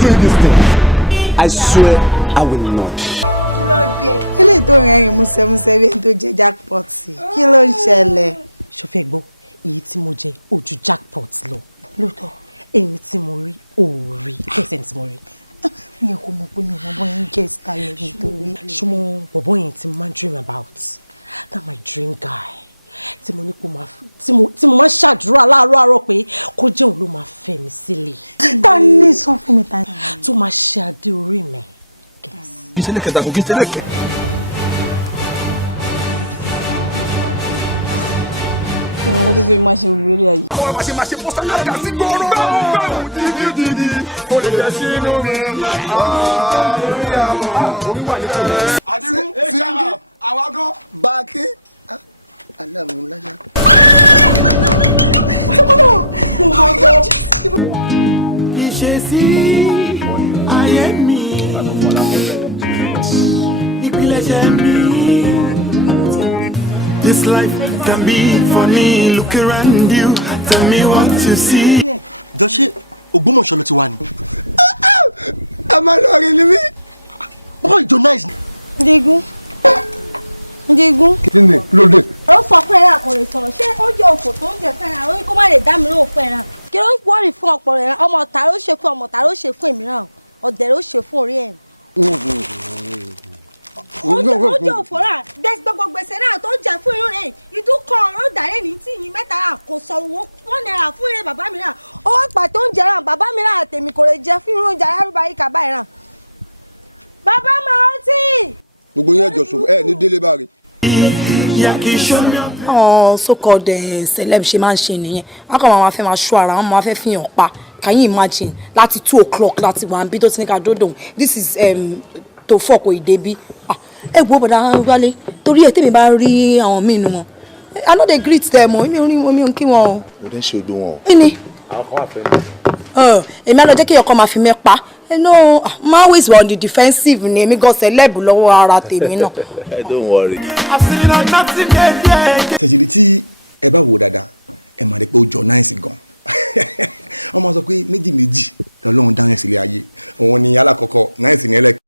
doing this thing. I swear I will not. Eléyìí tó rẹ́rìn músẹ́músẹ́ bí tó jẹ jackpot kí ló ń ṣẹlẹ̀? Ṣó fẹ́ gbọ́ èyí tí mo jẹ ojú jackpot lọ lóòótọ́ èyí tí mo rí òòrí kẹsẹ̀ tí mo rí. Mi ò kò mọ̀ pé mi ò mọ̀ bóyá ń jẹ́ style nítorí. Ṣùgbọ́n bọ̀bọ́ yẹn tí mo máa ń dream about that my dream guy tí mo ní kó máa tí mo máa ṣàdúrà láàárọ̀ pé kó jẹ́ òun ló máa fẹ́ mi sílẹ̀. Ta ni sọ fún mi ta ni? Tó máa ṣe adé orí mi. Kí ṣe lẹ́kẹ̀ẹ́ dàgbò kí ṣe lẹ́kẹ̀ẹ́. Àwọn tó fẹ́ máa ṣe wúrẹ́ ayé. Àwọn máa ṣe pọ́sítà káàkiri sí gbòòrò. Dídídídí ó lè jẹ́ sínú mi. Adigun singi awago baki alamulaya. Ìṣesí ayé mi ìpilẹ̀ṣẹ̀ mi. This life can be funny. Look around you, tell me what you see. Jọ́sí Ògbómọ̀ṣọ́ ló ti wá ni. I'm a lorry ni. Boy, you're nice. Ndigun. Kí ni ló dé? Ó sọ pé ra kò lè sọ̀rọ̀ ṣé ó jẹ́ òfò tó ń jẹ fẹ́ràn ó ní kó má lè dá mi lóhùn fẹ́ràn. Kí ló wọ́ọ̀rì fún ọ̀pọ̀ rẹ̀ ọmọ ọ̀tá ló ṣe fún ọmọ ọ̀tá ló ṣe fún èmi náà ọ̀dẹ̀ ló ṣe fún orí ẹ̀. Ó jẹ́ òfò rà gbogbo gbèsè náà tó jẹ fún irú rẹ̀ ìdúkọ̀ ọ̀rọ̀ dàrẹ́ ní tí yín mẹ́ta rà kò sọ owó £1 fún ilé bàbá mi rà ó wá pàtó oúnjẹ rà bàbá mi rà tèmi kò lè jẹ fún irú oúnjẹ arárúbá yìí kàbá ẹ̀ rà. Bàbá máa rántí. Gbogbo yẹn jọ sọ ní délé báre. Àwọn so-called celeb ṣe máa ń ṣe nìyẹn wọn kàn máa fẹ́ máa ṣọ́ ara wọn máa fẹ́ fi hàn pa can you imagine láti 2 o'clock láti wà níbi tó ti ní ká dódò this is to fọ́ kò ìdébí ẹ gbọ́ bọ̀dá wálé torí ẹ̀ tèmi bá rí àwọn míì nu wọn I no dey greet them o èmi ò kí wọn o. Mo dẹ́ ṣe odò wọn o. kí ni. Àwọn kan wà fẹ́ mi. Èmi á lọ jẹ́ kí ọkọ máa fi mẹ́ pa no I'm always on the defensive ni èmi gan celeb lọ́wọ́ ara tèmi náà. Don't worry. Tẹ̀sílẹ̀ tí ẹ bá wò dáadáa ẹ máa rí pé ó jọ náìsì gan. Wọ́n máa sọ pé méjì lọ́lọ́run dáhùn sílé ayé òun ni alákọ̀ọ́kọ́ náìsì ní ẹlẹ́kẹ̀ẹ́.